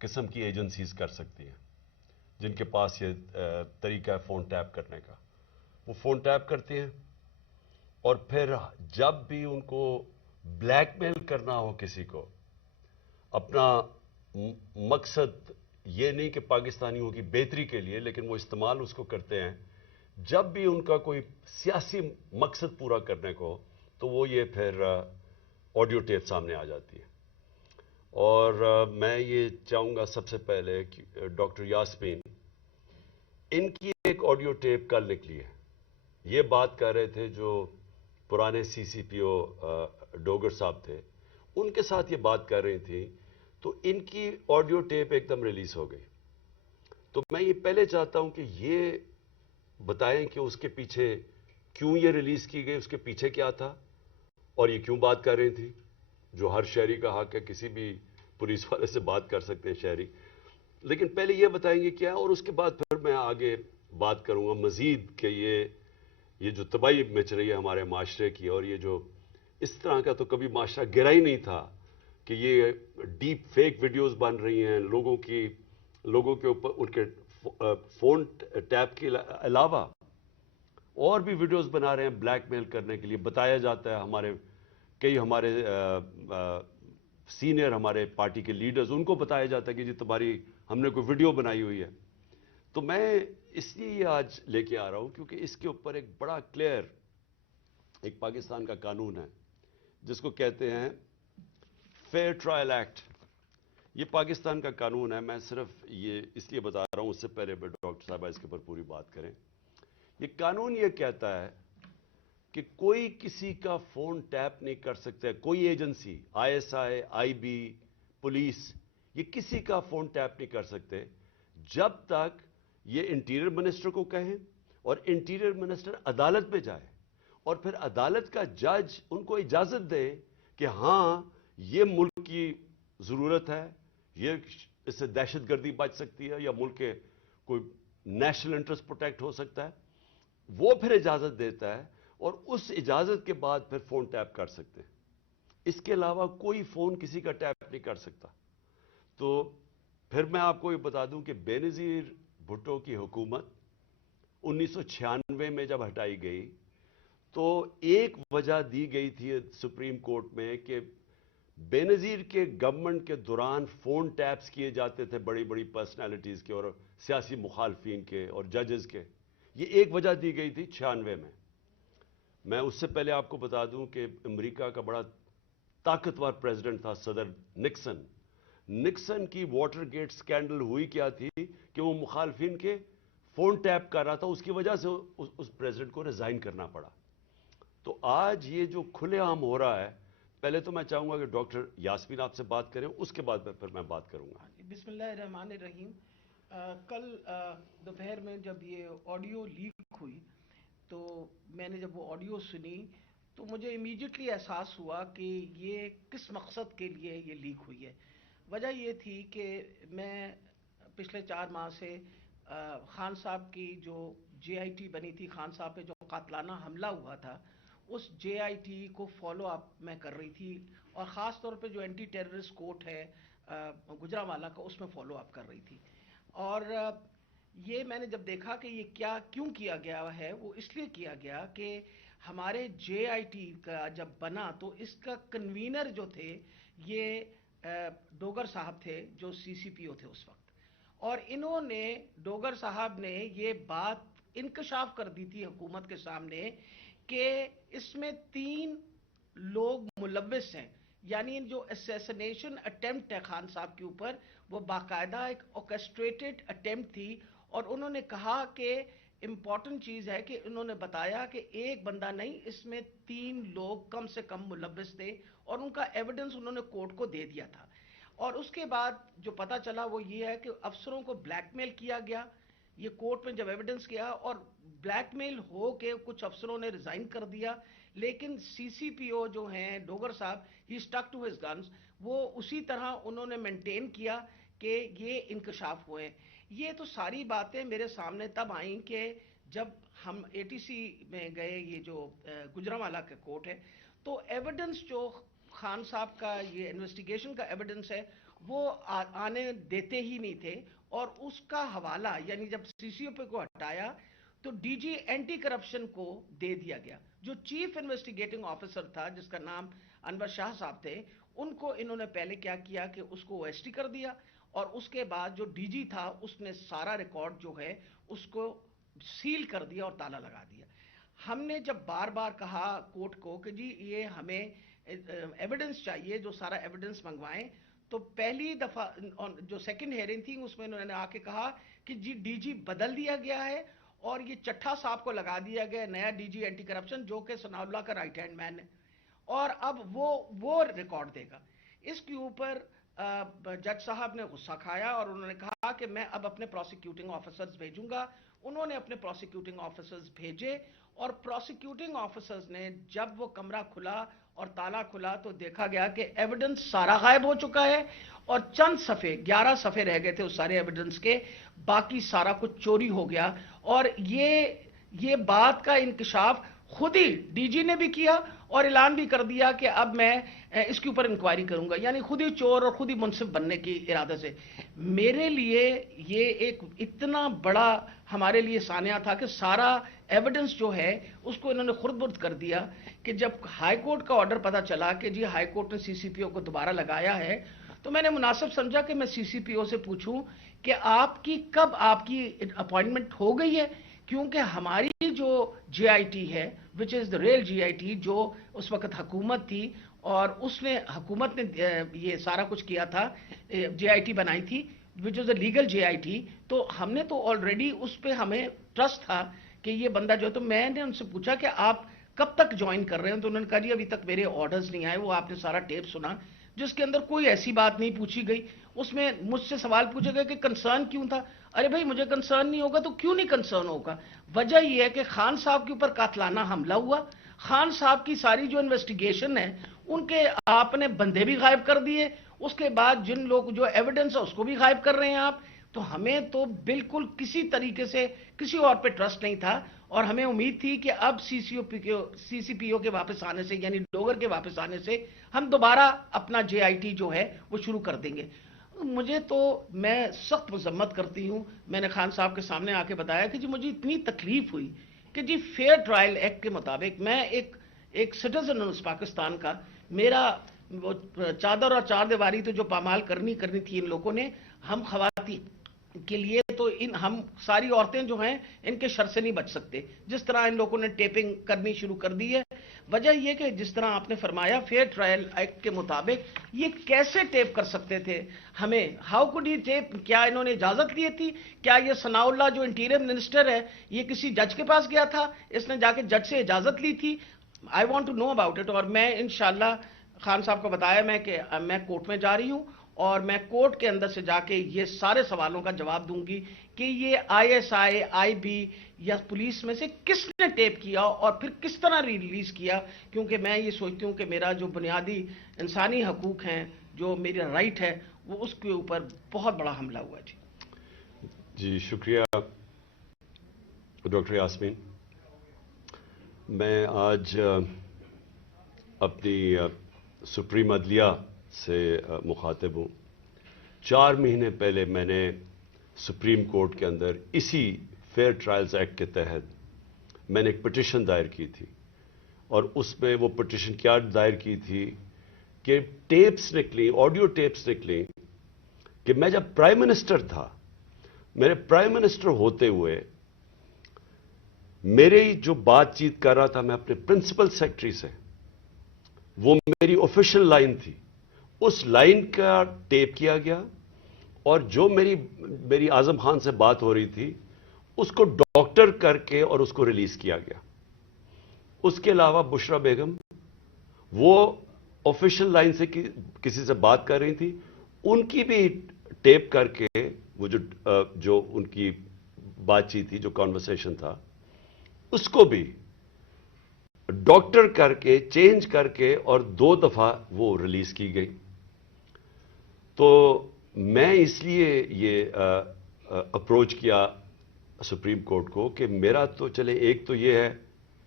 قسم کی ایجنسیز کر سکتی ہیں جن کے پاس یہ طریقہ ہے فون ٹیپ کرنے کا. وہ فون ٹیپ کرتی ہیں اور پھر جب بھی ان کو بلیک میل کرنا ہو کسی کو، اپنا مقصد یہ نہیں کہ پاکستانیوں کی بہتری کے لیے، لیکن وہ استعمال اس کو کرتے ہیں جب بھی ان کا کوئی سیاسی مقصد پورا کرنے کو، تو وہ یہ پھر آڈیو ٹیپ سامنے آ جاتی ہے. اور میں یہ چاہوں گا سب سے پہلے کہ ڈاکٹر یاسمین، ان کی ایک آڈیو ٹیپ کل نکلی ہے. یہ بات کر رہے تھے جو پرانے سی سی پی او ڈوگر صاحب تھے، ان کے ساتھ یہ بات کر رہی تھی، تو ان کی آڈیو ٹیپ ایک دم ریلیز ہو گئی. تو میں یہ پہلے چاہتا ہوں کہ یہ بتائیں کہ اس کے پیچھے کیوں یہ ریلیز کی گئی، اس کے پیچھے کیا تھا، اور یہ کیوں بات کر رہی تھی، جو ہر شہری کا حق ہے، کسی بھی پولیس والے سے بات کر سکتے ہیں شہری. لیکن پہلے یہ بتائیں گے کیا، اور اس کے بعد پھر میں آگے بات کروں گا مزید کہ یہ جو تباہی مچ رہی ہے ہمارے معاشرے کی، اور یہ جو اس طرح کا تو کبھی معاشرہ گرا ہی نہیں تھا کہ یہ ڈیپ فیک ویڈیوز بن رہی ہیں لوگوں کے اوپر، ان کے فون ٹیپ کے علاوہ اور بھی ویڈیوز بنا رہے ہیں بلیک میل کرنے کے لیے. بتایا جاتا ہے ہمارے سینئر ہمارے پارٹی کے لیڈرز، ان کو بتایا جاتا ہے کہ جی تمہاری ہم نے کوئی ویڈیو بنائی ہوئی ہے. تو میں اس لیے یہ آج لے کے آ رہا ہوں کیونکہ اس کے اوپر ایک بڑا کلیئر ایک پاکستان کا قانون ہے جس کو کہتے ہیں فیئر ٹرائل ایکٹ. یہ پاکستان کا قانون ہے. میں صرف یہ اس لیے بتا رہا ہوں، اس سے پہلے ڈاکٹر صاحبہ اس کے اوپر پوری بات کریں. یہ قانون یہ کہتا ہے کہ کوئی کسی کا فون ٹیپ نہیں کر سکتا ہے، کوئی agency, I S I, I B, police, یہ کسی کا فون ٹیپ نہیں کر سکتے جب تک یہ انٹیریئر منسٹر کو کہیں اور انٹیریئر منسٹر عدالت میں جائے اور پھر عدالت کا جج ان کو اجازت دے کہ ہاں یہ ملک کی ضرورت ہے، یہ اس سے دہشت گردی بچ سکتی ہے یا ملک کے کوئی نیشنل انٹرسٹ پروٹیکٹ ہو سکتا ہے. وہ پھر اجازت دیتا ہے اور اس اجازت کے بعد پھر فون ٹیپ کر سکتے ہیں. اس کے علاوہ کوئی فون کسی کا ٹیپ نہیں کر سکتا. تو پھر میں آپ کو یہ بتا دوں کہ بے نظیر بھٹو کی حکومت 1996 میں جب ہٹائی گئی تو ایک وجہ دی گئی تھی سپریم کورٹ میں کہ بے نظیر کے گورنمنٹ کے دوران فون ٹیپس کیے جاتے تھے بڑی بڑی پرسنالٹیز کے اور سیاسی مخالفین کے اور ججز کے. یہ ایک وجہ دی گئی تھی 96 میں. میں اس سے پہلے آپ کو بتا دوں کہ امریکہ کا بڑا طاقتور پریزیڈنٹ تھا صدر نکسن. نکسن کی واٹر گیٹ سکینڈل ہوئی کیا تھی کہ وہ مخالفین کے فون ٹیپ کر رہا تھا، اس کی وجہ سے اس پریزیڈنٹ کو ریزائن کرنا پڑا. تو آج یہ جو کھلے عام ہو رہا ہے، پہلے تو میں چاہوں گا کہ ڈاکٹر یاسمین آپ سے بات کریں، اس کے بعد پھر میں بات کروں گا. بسم اللہ الرحمن الرحیم. کل دوپہر میں جب یہ آڈیو لیک ہوئی تو میں نے جب وہ آڈیو سنی تو مجھے امیڈیٹلی احساس ہوا کہ یہ کس مقصد کے لیے یہ لیک ہوئی ہے. وجہ یہ تھی کہ میں پچھلے 4 ماہ سے خان صاحب کی جو جے آئی ٹی بنی تھی، خان صاحب پہ جو قاتلانہ حملہ ہوا تھا، اس جے آئی ٹی کو فالو اپ میں کر رہی تھی، اور خاص طور پہ جو اینٹی ٹیررسٹ کورٹ ہے گجرانوالہ کا، اس میں فالو اپ کر رہی تھی. اور یہ میں نے جب دیکھا کہ یہ کیوں کیا گیا ہے، وہ اس لیے کیا گیا کہ ہمارے جے آئی ٹی کا جب بنا تو اس کا کنوینر جو تھے یہ ڈوگر صاحب تھے جو سی سی پی او تھے اس وقت. اور انہوں نے ڈوگر صاحب نے یہ بات انکشاف کر دی تھی حکومت کے سامنے کہ اس میں 3 لوگ ملوث ہیں. یعنی جو اسیسنیشن اٹیمپٹ ہے خان صاحب کے اوپر، وہ باقاعدہ ایک اوکسٹریٹڈ اٹیمپٹ تھی. اور انہوں نے کہا کہ امپورٹنٹ چیز ہے کہ انہوں نے بتایا کہ ایک بندہ نہیں، اس میں 3 لوگ کم سے کم ملوث تھے، اور ان کا ایویڈنس انہوں نے کورٹ کو دے دیا تھا. اور اس کے بعد جو پتا چلا وہ یہ ہے کہ افسروں کو بلیک میل کیا گیا. یہ کورٹ میں جب ایویڈنس کیا اور بلیک میل ہو کے کچھ افسروں نے ریزائن کر دیا، لیکن سی سی پی او جو ہیں ڈوگر صاحب، ہی اسٹک ٹو ہز گنز، وہ اسی طرح انہوں نے مینٹین کیا کہ یہ انکشاف ہوئے. یہ تو ساری باتیں میرے سامنے تب آئیں کہ جب ہم اے ٹی سی میں گئے، یہ جو گجرانوالہ کا کورٹ ہے، تو ایویڈنس جو خان صاحب کا یہ انویسٹیگیشن کا ایویڈنس ہے وہ آنے دیتے ہی نہیں تھے، اور اس کا حوالہ یعنی جب سی سی او پی کو ہٹایا تو ڈی جی اینٹی کرپشن کو دے دیا گیا. جو چیف انویسٹیگیٹنگ آفیسر تھا جس کا نام انور شاہ صاحب تھے، ان کو انہوں نے پہلے کیا کیا کہ اس کو او ایس ٹی کر دیا، اور اس کے بعد جو ڈی جی تھا اس نے سارا ریکارڈ جو ہے اس کو سیل کر دیا اور تالا لگا دیا. ہم نے جب بار بار کہا کورٹ کو کہ جی یہ ہمیں ایویڈنس چاہیے، جو سارا ایویڈنس منگوائیں، تو پہلی دفعہ جو سیکنڈ ہیئرنگ تھی اس میں انہوں نے آ کے کہا کہ جی ڈی جی بدل دیا گیا ہے، اور یہ چٹھا صاحب کو لگا دیا گیا نیا ڈی جی اینٹی کرپشن، جو کہ ثناء اللہ کا رائٹ ہینڈ مین ہے، اور اب وہ ریکارڈ دے گا. اس کے اوپر جج صاحب نے غصہ کھایا اور انہوں نے کہا کہ میں اب اپنے پروسیکیوٹنگ آفیسرز بھیجوں گا. انہوں نے اپنے پروسیکیوٹنگ آفیسرز بھیجے، اور پروسیکیوٹنگ آفیسرز نے جب وہ کمرہ کھلا اور تالا کھلا تو دیکھا گیا کہ ایویڈنس سارا غائب ہو چکا ہے، اور چند صفحے 11 صفحے رہ گئے تھے اس سارے ایویڈنس کے، باقی سارا کچھ چوری ہو گیا. اور یہ بات کا انکشاف خود ہی ڈی جی نے بھی کیا اور اعلان بھی کر دیا کہ اب میں اس کے اوپر انکوائری کروں گا، یعنی خود ہی چور اور خود ہی منصف بننے کی ارادے سے. میرے لیے یہ ایک اتنا بڑا ہمارے لیے سانحہ تھا کہ سارا ایویڈنس جو ہے اس کو انہوں نے خرد برد کر دیا، کہ جب ہائی کورٹ کا آرڈر پتا چلا کہ جی ہائی کورٹ نے سی سی پی او کو دوبارہ لگایا ہے، تو میں نے مناسب سمجھا کہ میں سی سی پی او سے پوچھوں کہ کب آپ کی اپوائنٹمنٹ ہو گئی ہے، کیونکہ ہماری جو جے آئی ٹی ہے وچ از دا ریل جے آئی ٹی، جو اس وقت حکومت تھی اور حکومت نے یہ سارا کچھ کیا تھا، جے آئی ٹی بنائی تھی وچ از a legal J I T, تو ہم نے تو آلریڈی اس پہ ہمیں ٹرسٹ تھا کہ یہ بندہ جو ہے. تو میں نے ان سے پوچھا کہ آپ کب تک جوائن کر رہے ہیں، تو انہوں نے کہا جی ابھی تک میرے آرڈرز نہیں آئے. وہ آپ نے سارا ٹیپ سنا جس کے اندر کوئی ایسی بات نہیں پوچھی گئی. اس میں مجھ سے سوال پوچھے گئے کہ کنسرن کیوں تھا. ارے بھائی مجھے کنسرن نہیں ہوگا تو کیوں نہیں کنسرن ہوگا؟ وجہ یہ ہے کہ خان صاحب کے اوپر قاتلانہ حملہ ہوا، خان صاحب کی ساری جو انویسٹیگیشن ہے ان کے آپ نے بندے بھی غائب کر دیے، اس کے بعد جن لوگ جو ایویڈنس ہے اس کو بھی غائب کر رہے ہیں آپ. تو ہمیں تو بالکل کسی طریقے سے کسی اور پہ ٹرسٹ نہیں تھا، اور ہمیں امید تھی کہ اب سی سی پی او کے واپس آنے سے، یعنی ڈوگر کے واپس آنے سے ہم دوبارہ اپنا جے آئی ٹی جو ہے وہ شروع کر دیں گے. میں سخت مذمت کرتی ہوں. میں نے خان صاحب کے سامنے آ کے بتایا کہ جی مجھے اتنی تکلیف ہوئی کہ جی فیئر ٹرائل ایکٹ کے مطابق میں ایک سٹیزن ہوں اس پاکستان کا، میرا وہ چادر اور چار دیواری تو جو پامال کرنی تھی ان لوگوں نے، ہم خواتین کے لیے تو ہم ساری عورتیں جو ہیں ان کے شر سے نہیں بچ سکتے. جس طرح ان لوگوں نے ٹیپنگ کرنی شروع کر دی ہے، وجہ یہ کہ جس طرح آپ نے فرمایا فیئر ٹرائل ایکٹ کے مطابق یہ کیسے ٹیپ کر سکتے تھے ہمیں؟ ہاؤ کوڈ یہ ٹیپ؟ کیا انہوں نے اجازت لی تھی؟ کیا یہ ثناء اللہ جو انٹیریئر منسٹر ہے یہ کسی جج کے پاس گیا تھا، اس نے جا کے جج سے اجازت لی تھی؟ I want to know about it. اور میں انشاءاللہ خان صاحب کو بتایا کہ میں کورٹ میں جا رہی ہوں، اور میں کورٹ کے اندر سے جا کے یہ سارے سوالوں کا جواب دوں گی کہ یہ آئی ایس آئی بی یا پولیس میں سے کس نے ٹیپ کیا اور پھر کس طرح ریلیز کیا. کیونکہ میں یہ سوچتی ہوں کہ میرا جو بنیادی انسانی حقوق ہیں، جو میرا رائٹ ہے، وہ اس کے اوپر بہت بڑا حملہ ہوا. جی شکریہ ڈاکٹر یاسمین. میں آج اپنی سپریم عدلیہ سے مخاطب ہوں. 4 مہینے پہلے میں نے سپریم کورٹ کے اندر اسی فیئر ٹرائلز ایکٹ کے تحت میں نے ایک پٹیشن دائر کی تھی، اور اس میں وہ پٹیشن کیا دائر کی تھی کہ ٹیپس نکلی، آڈیو ٹیپس نکلی کہ میں جب پرائم منسٹر تھا، میرے پرائم منسٹر ہوتے ہوئے میرے جو بات چیت کر رہا تھا میں اپنے پرنسپل سیکرٹری سے، وہ میری آفیشیل لائن تھی، اس لائن کا ٹیپ کیا گیا، اور جو میری اعظم خان سے بات ہو رہی تھی اس کو ڈاکٹر کر کے اور اس کو ریلیز کیا گیا. اس کے علاوہ بشرا بیگم وہ آفیشیل لائن سے کسی سے بات کر رہی تھی، ان کی بھی ٹیپ کر کے وہ جو ان کی بات چیت تھی، جو کانورسیشن تھا، اس کو بھی ڈاکٹر کر کے چینج کر کے اور 2 دفعہ وہ ریلیز کی گئی. تو میں اس لیے یہ اپروچ کیا سپریم کورٹ کو کہ میرا تو چلے، ایک تو یہ ہے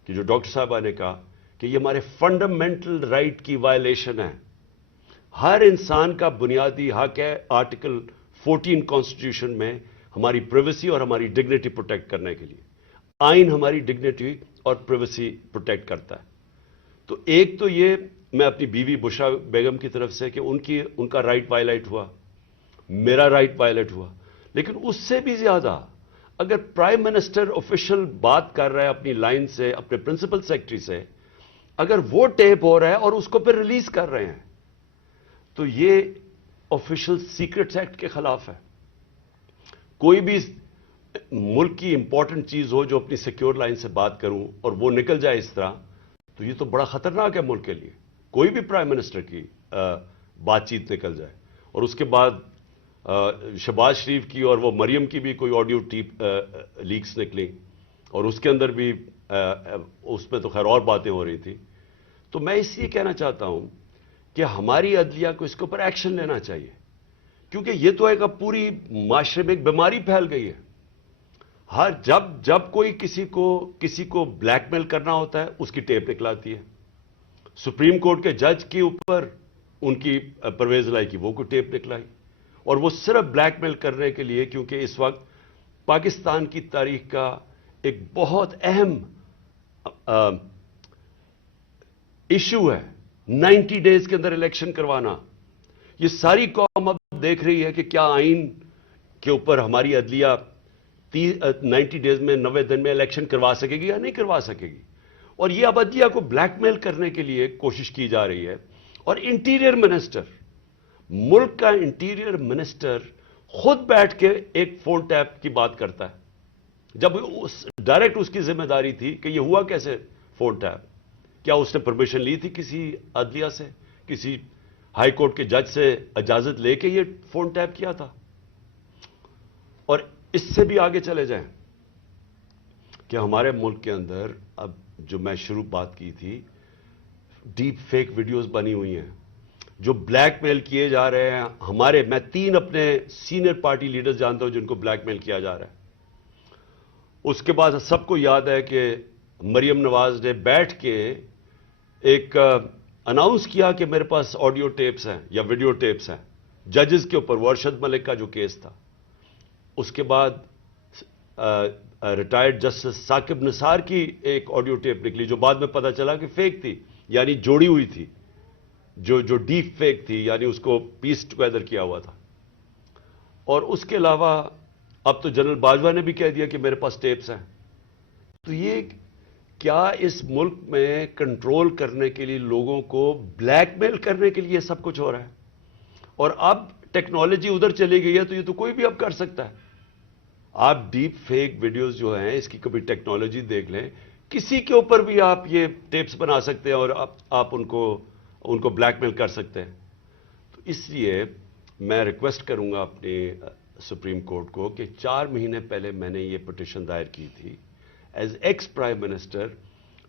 کہ جو ڈاکٹر صاحبہ نے کہا کہ یہ ہمارے فنڈامنٹل رائٹ کی وائلیشن ہے. ہر انسان کا بنیادی حق ہے آرٹیکل 14 کانسٹیٹیوشن میں ہماری پرائیویسی اور ہماری ڈگنیٹی پروٹیکٹ کرنے کے لیے. آئین ہماری ڈگنیٹی اور پرائیویسی پروٹیکٹ کرتا ہے. تو ایک تو یہ میں اپنی بیوی بشرا بیگم کی طرف سے کہ ان کا رائٹ وائلیٹ ہوا, میرا رائٹ وائلیٹ ہوا. لیکن اس سے بھی زیادہ اگر پرائم منسٹر آفیشل بات کر رہا ہے اپنی لائن سے, اپنے پرنسپل سیکرٹری سے, اگر وہ ٹیپ ہو رہا ہے اور اس کو پھر ریلیز کر رہے ہیں, تو یہ آفیشل سیکرٹس ایکٹ کے خلاف ہے. کوئی بھی ملک کی امپورٹنٹ چیز ہو جو اپنی سیکیور لائن سے بات کروں اور وہ نکل جائے اس طرح, تو یہ تو بڑا خطرناک ہے ملک کے لیے. کوئی بھی پرائم منسٹر کی بات چیت نکل جائے, اور اس کے بعد شہباز شریف کی اور وہ مریم کی بھی کوئی آڈیو لیکس نکلی, اور اس کے اندر بھی اس میں تو خیر اور باتیں ہو رہی تھی. تو میں اس لیے کہنا چاہتا ہوں کہ ہماری عدلیہ کو اس کے اوپر ایکشن لینا چاہیے, کیونکہ یہ تو ایک اب پوری معاشرے میں ایک بیماری پھیل گئی ہے. جب کوئی کسی کو بلیک میل کرنا ہوتا ہے اس کی ٹیپ نکلاتی ہے. سپریم کورٹ کے جج کے اوپر ان کی پرویز لائی کی وہ کوئی ٹیپ نکلائی, اور وہ صرف بلیک میل کرنے کے لیے, کیونکہ اس وقت پاکستان کی تاریخ کا ایک بہت اہم ایشو ہے 90 ڈیز کے اندر الیکشن کروانا. یہ ساری قوم اب دیکھ رہی ہے کہ کیا آئین کے اوپر ہماری عدلیہ 90 ڈیز میں 90 دن میں الیکشن کروا سکے گی یا نہیں کروا سکے گی. اور یہ اب عدلیہ کو بلیک میل کرنے کے لیے کوشش کی جا رہی ہے. اور انٹیریئر منسٹر, ملک کا انٹیریئر منسٹر خود بیٹھ کے ایک فون ٹیپ کی بات کرتا ہے, جب ڈائریکٹ اس کی ذمہ داری تھی کہ یہ ہوا کیسے فون ٹیپ. کیا اس نے پرمیشن لی تھی کسی عدلیہ سے, کسی ہائی کورٹ کے جج سے اجازت لے کے یہ فون ٹیپ کیا تھا؟ اور اس سے بھی آگے چلے جائیں کہ ہمارے ملک کے اندر اب جو میں شروع بات کی تھی, ڈیپ فیک ویڈیوز بنی ہوئی ہیں جو بلیک میل کیے جا رہے ہیں. میں 3 اپنے سینئر پارٹی لیڈرز جانتا ہوں جن کو بلیک میل کیا جا رہا ہے. اس کے بعد سب کو یاد ہے کہ مریم نواز نے بیٹھ کے ایک اناؤنس کیا کہ میرے پاس آڈیو ٹیپس ہیں یا ویڈیو ٹیپس ہیں ججز کے اوپر, وہ ارشد ملک کا جو کیس تھا. اس کے بعد ریٹائرڈ جسٹس ثاقب نثار کی ایک آڈیو ٹیپ نکلی جو بعد میں پتا چلا کہ فیک تھی, یعنی جوڑی ہوئی تھی, جو ڈیپ فیک تھی, یعنی اس کو پیس ٹوگیدر کیا ہوا تھا. اور اس کے علاوہ اب تو جنرل باجوہ نے بھی کہہ دیا کہ میرے پاس ٹیپس ہیں. تو یہ کیا اس ملک میں کنٹرول کرنے کے لیے, لوگوں کو بلیک میل کرنے کے لیے سب کچھ ہو رہا ہے؟ اور اب ٹیکنالوجی ادھر چلی گئی ہے تو یہ تو کوئی بھی اب کر سکتا ہے. آپ ڈیپ فیک ویڈیوز جو ہیں اس کی کبھی ٹیکنالوجی دیکھ لیں, کسی کے اوپر بھی آپ یہ ٹیپس بنا سکتے ہیں اور آپ ان کو بلیک میل کر سکتے ہیں. تو اس لیے میں ریکویسٹ کروں گا اپنے سپریم کورٹ کو کہ 4 مہینے پہلے میں نے یہ پٹیشن دائر کی تھی. ایز ایکس پرائم منسٹر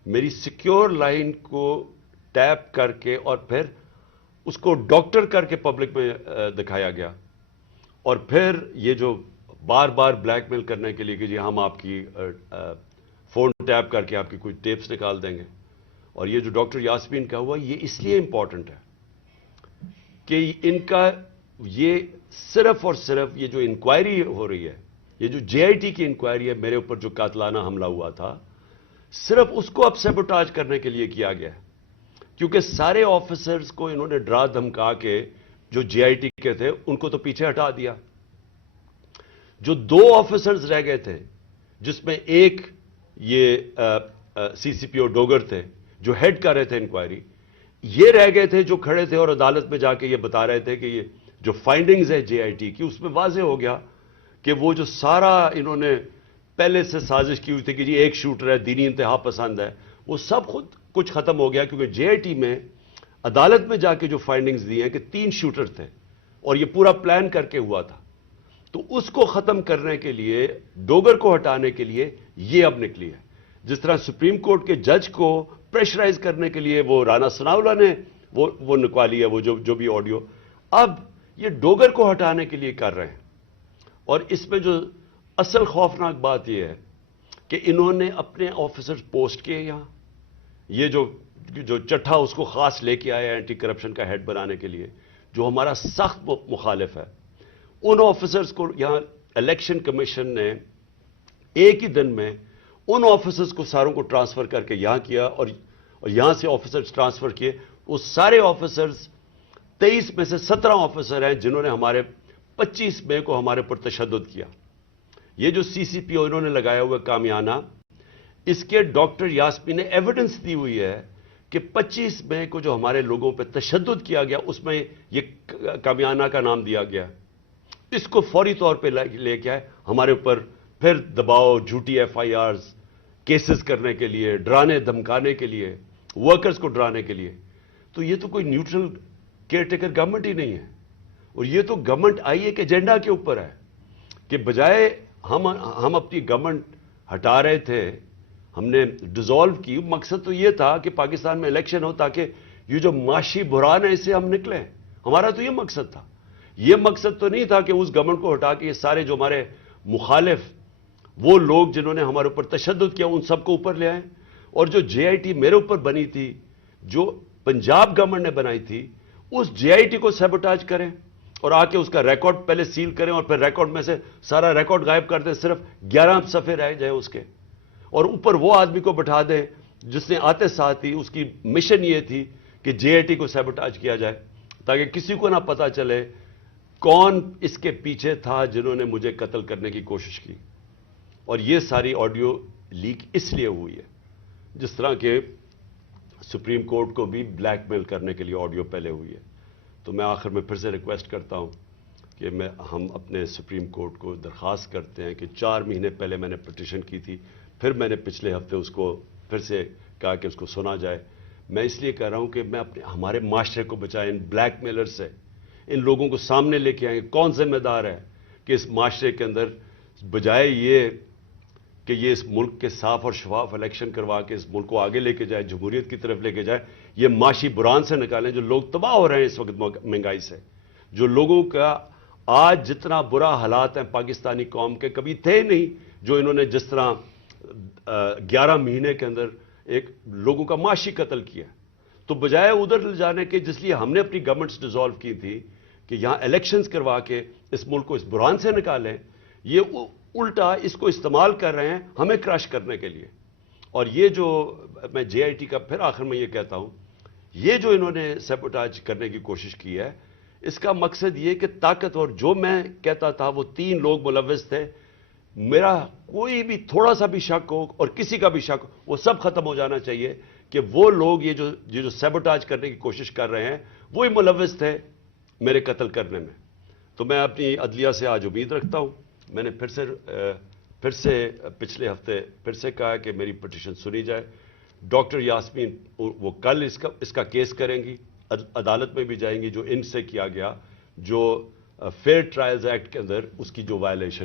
میری سیکیور لائن کو ٹیپ کر کے اور پھر اس کو ڈاکٹر کر کے پبلک میں دکھایا گیا, اور پھر یہ جو بار بار بلیک میل کرنے کے لیے کہ جی ہم آپ کی فون ٹیپ کر کے آپ کی کوئی ٹیپس نکال دیں گے. اور یہ جو ڈاکٹر یاسمین کا ہوا, یہ اس لیے امپورٹنٹ ہے کہ ان کا یہ صرف اور صرف یہ جو انکوائری ہو رہی ہے, یہ جو جے آئی ٹی کی انکوائری ہے میرے اوپر جو قاتلانہ حملہ ہوا تھا, صرف اس کو اب سیبوٹاج کرنے کے لیے کیا گیا ہے. کیونکہ سارے آفیسرز کو انہوں نے ڈرا دھمکا کے جو جے آئی ٹی کے تھے ان کو تو پیچھے ہٹا دیا. جو 2 آفیسرز رہ گئے تھے, جس میں ایک یہ سی سی پی او ڈوگر تھے جو ہیڈ کر رہے تھے انکوائری, یہ رہ گئے تھے جو کھڑے تھے اور عدالت میں جا کے یہ بتا رہے تھے کہ یہ جو فائنڈنگز ہے جے آئی ٹی کی, اس میں واضح ہو گیا کہ وہ جو سارا انہوں نے پہلے سے سازش کی ہوئی تھی کہ جی ایک شوٹر ہے, دینی انتہا پسند ہے, وہ سب خود کچھ ختم ہو گیا. کیونکہ جے آئی ٹی میں عدالت میں جا کے جو فائنڈنگز دی ہیں کہ 3 شوٹر تھے اور یہ پورا پلان کر کے ہوا تھا. تو اس کو ختم کرنے کے لیے, ڈوگر کو ہٹانے کے لیے یہ اب نکلی ہے. جس طرح سپریم کورٹ کے جج کو پریشرائز کرنے کے لیے وہ رانا ثناءاللہ نے وہ نکوالی ہے, وہ جو بھی آڈیو, اب یہ ڈوگر کو ہٹانے کے لیے کر رہے ہیں. اور اس میں جو اصل خوفناک بات یہ ہے کہ انہوں نے اپنے آفیسر پوسٹ کیے یہاں, یہ جو چٹھا اس کو خاص لے کے آیا اینٹی کرپشن کا ہیڈ بنانے کے لیے, جو ہمارا سخت مخالف ہے، ان آفیسرز کو یہاں الیکشن کمیشن نے ایک ہی دن میں ان آفیسرز کو ساروں کو ٹرانسفر کر کے یہاں کیا، اور یہاں سے آفیسرز ٹرانسفر کیے. وہ سارے آفیسرز 23 میں سے 17 آفیسر ہیں جنہوں نے ہمارے 25 مئی کو ہمارے پر تشدد کیا. یہ جو سی سی پی او انہوں نے لگایا ہوا کامیانہ، اس کے ڈاکٹر یاسمین نے ایویڈنس دی ہوئی ہے کہ 25 مئی کو جو ہمارے لوگوں پہ تشدد کیا گیا اس میں یہ کامیانہ کا نام دیا گیا. اس کو فوری طور پہ لے کے آئے ہمارے اوپر پھر دباؤ، جھوٹی ایف آئی آرز کیسز کرنے کے لیے، ڈرانے دھمکانے کے لیے، ورکرز کو ڈرانے کے لیے. تو یہ تو کوئی نیوٹرل کیئر ٹیکر گورنمنٹ ہی نہیں ہے. اور یہ تو گورنمنٹ آئی ایک ایجنڈا کے اوپر ہے کہ بجائے ہم اپنی گورنمنٹ ہٹا رہے تھے، ہم نے ڈیزالو کی. مقصد تو یہ تھا کہ پاکستان میں الیکشن ہو تاکہ یہ جو معاشی بحران ہے اس سے ہم نکلیں. ہمارا تو یہ مقصد تھا. یہ مقصد تو نہیں تھا کہ اس گورنمنٹ کو ہٹا کے یہ سارے جو ہمارے مخالف وہ لوگ جنہوں نے ہمارے اوپر تشدد کیا ان سب کو اوپر لے آئیں. اور جو جے آئی ٹی میرے اوپر بنی تھی، جو پنجاب گورنمنٹ نے بنائی تھی، اس جے آئی ٹی کو سیبوٹاج کریں اور آ کے اس کا ریکارڈ پہلے سیل کریں اور پھر ریکارڈ میں سے سارا ریکارڈ غائب کر دیں، صرف 11 صفحے رہ جائیں اس کے، اور اوپر وہ آدمی کو بٹھا دیں جس نے آتے ساتھ ہی اس کی مشن یہ تھی کہ جے آئی ٹی کو سیبوٹاج کیا جائے تاکہ کسی کو نہ پتا چلے کون اس کے پیچھے تھا جنہوں نے مجھے قتل کرنے کی کوشش کی. اور یہ ساری آڈیو لیک اس لیے ہوئی ہے، جس طرح کہ سپریم کورٹ کو بھی بلیک میل کرنے کے لیے آڈیو پہلے ہوئی ہے. تو میں آخر میں پھر سے ریکویسٹ کرتا ہوں کہ ہم اپنے سپریم کورٹ کو درخواست کرتے ہیں کہ 4 مہینے پہلے میں نے پٹیشن کی تھی، پھر میں نے پچھلے ہفتے اس کو پھر سے کہا کہ اس کو سنا جائے. میں اس لیے کہہ رہا ہوں کہ میں ہمارے معاشرے کو بچائیں ان بلیک میلر سے. ان لوگوں کو سامنے لے کے آئیں. کون ذمہ دار ہے کہ اس معاشرے کے اندر بجائے یہ کہ یہ اس ملک کے صاف اور شفاف الیکشن کروا کے اس ملک کو آگے لے کے جائے، جمہوریت کی طرف لے کے جائے، یہ معاشی بحران سے نکالیں. جو لوگ تباہ ہو رہے ہیں اس وقت مہنگائی سے، جو لوگوں کا آج جتنا برا حالات ہیں پاکستانی قوم کے کبھی تھے نہیں، جو انہوں نے جس طرح 11 مہینے کے اندر ایک لوگوں کا معاشی قتل کیا. تو بجائے ادھر لے جانے کے جس لیے ہم نے اپنی گورنمنٹس ڈیزالو کی تھی کہ یہاں الیکشنز کروا کے اس ملک کو اس بحران سے نکالیں، یہ الٹا اس کو استعمال کر رہے ہیں ہمیں کراش کرنے کے لیے. اور یہ جو میں جے آئی ٹی کا پھر آخر میں یہ کہتا ہوں، یہ جو انہوں نے سیبوٹاج کرنے کی کوشش کی ہے، اس کا مقصد یہ کہ طاقتور جو میں کہتا تھا وہ 3 لوگ ملوث تھے، میرا کوئی بھی تھوڑا سا بھی شک ہو اور کسی کا بھی شک ہو وہ سب ختم ہو جانا چاہیے کہ وہ لوگ یہ جو سیبوٹاج کرنے کی کوشش کر رہے ہیں وہی ملوث تھے میرے قتل کرنے میں. تو میں اپنی عدلیہ سے آج امید رکھتا ہوں. میں نے پھر سے پچھلے ہفتے پھر سے کہا کہ میری پٹیشن سنی جائے. ڈاکٹر یاسمین وہ کل اس کا کیس کریں گی، عدالت میں بھی جائیں گی جو ان سے کیا گیا، جو فیئر ٹرائلز ایکٹ کے اندر اس کی جو وائلیشن